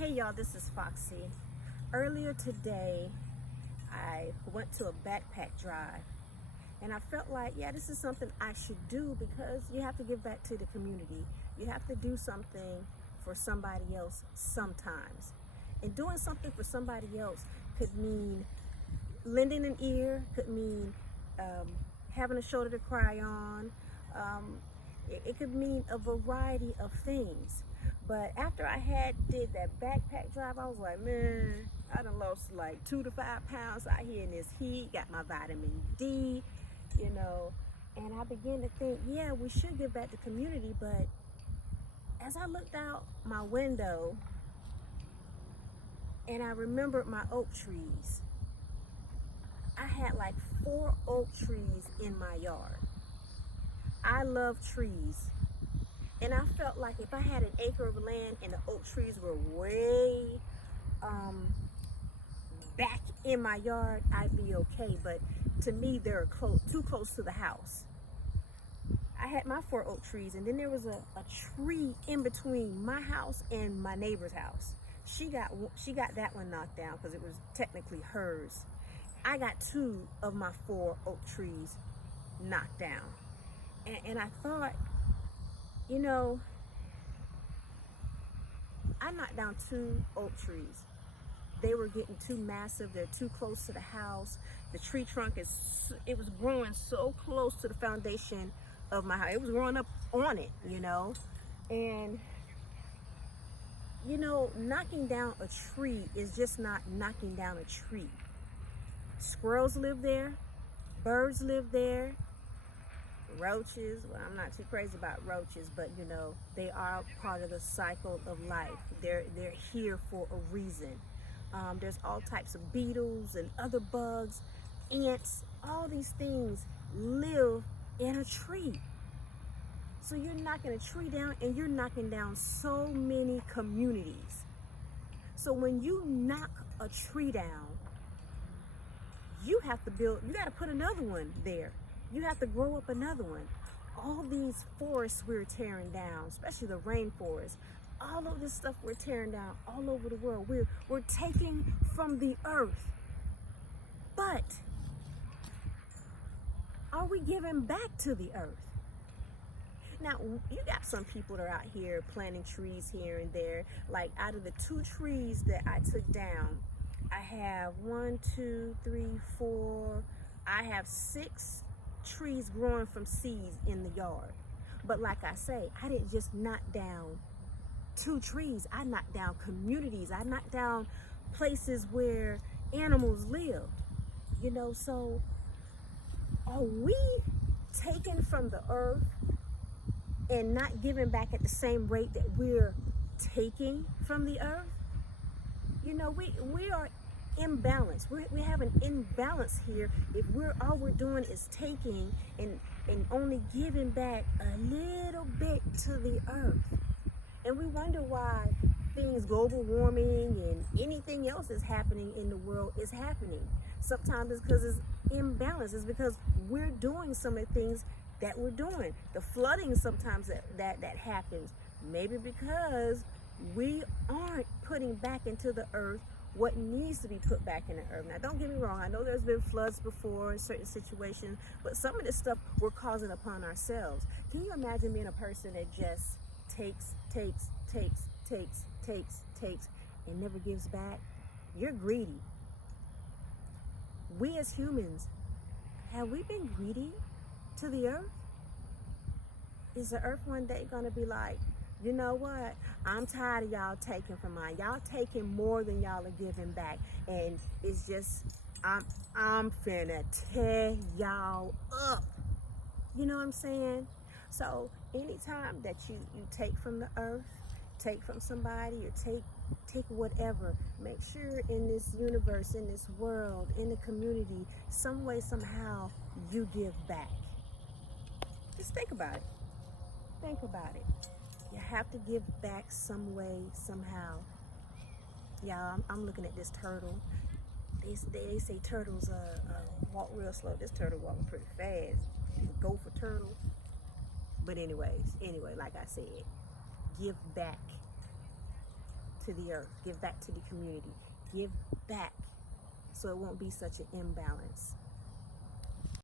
Hey y'all, this is Foxy. Earlier today, I went to a backpack drive and I felt like, yeah, this is something I should do because you have to give back to the community. You have to do something for somebody else sometimes. And doing something for somebody else could mean lending an ear, could mean having a shoulder to cry on. It could mean a variety of things. But after I did that backpack drive, I was like, man, I done lost like 2 to 5 pounds out here in this heat, got my vitamin D, and I began to think, yeah, we should give back to the community. But as I looked out my window and I remembered my oak trees, I had like 4 oak trees in my yard. I love trees. And I felt like if I had an acre of land and the oak trees were way back in my yard, I'd be okay. But to me, they're too close to the house. I had my 4 oak trees, and then there was a tree in between my house and my neighbor's house. She got that one knocked down because it was technically hers. I got 2 of my 4 oak trees knocked down. And I thought, I knocked down 2 oak trees. They were getting too massive. They're too close to the house. The tree trunk it was growing so close to the foundation of my house. It was growing up on it, And, knocking down a tree is just not knocking down a tree. Squirrels live there. Birds live there. Roaches, well, I'm not too crazy about roaches, but they are part of the cycle of life. They're here for a reason. There's all types of beetles and other bugs, ants, all these things live in a tree. So you're knocking a tree down and you're knocking down so many communities. So when you knock a tree down, you got to put another one there. You have to grow up another one. All these forests we're tearing down, especially the rainforest, all of this stuff we're tearing down all over the world. We're taking from the earth. But are we giving back to the earth? Now, you got some people that are out here planting trees here and there. Like out of the 2 trees that I took down, I have 1, 2, 3, 4, I have 6 trees growing from seeds in the yard. But like I say, I didn't just knock down 2 trees. I knocked down communities. I knocked down places where animals lived. So are we taking from the earth and not giving back at the same rate that we're taking from the earth? We are imbalance. We have an imbalance here if all we're doing is taking and only giving back a little bit to the earth. And we wonder why global warming and anything else that's happening in the world is happening. Sometimes it's because it's imbalance. It's because we're doing some of the things that we're doing. The flooding sometimes that happens, maybe because we aren't putting back into the earth what needs to be put back in the earth. Now, don't get me wrong. I know there's been floods before in certain situations, but some of this stuff we're causing upon ourselves. Can you imagine being a person that just takes, and never gives back? You're greedy. We as humans, have we been greedy to the earth? Is the earth one day going to be like, you know what? I'm tired of y'all taking from mine. Y'all taking more than y'all are giving back. And it's just, I'm finna tear y'all up. You know what I'm saying? So anytime that you take from the earth, take from somebody, or take whatever, make sure in this universe, in this world, in the community, some way, somehow, you give back. Just think about it. Think about it. You have to give back some way, somehow. Y'all, I'm looking at this turtle. They say turtles walk real slow. This turtle walking pretty fast. Go for turtle. But anyway, like I said, give back. to the earth, give back to the community, give back so it won't be such an imbalance.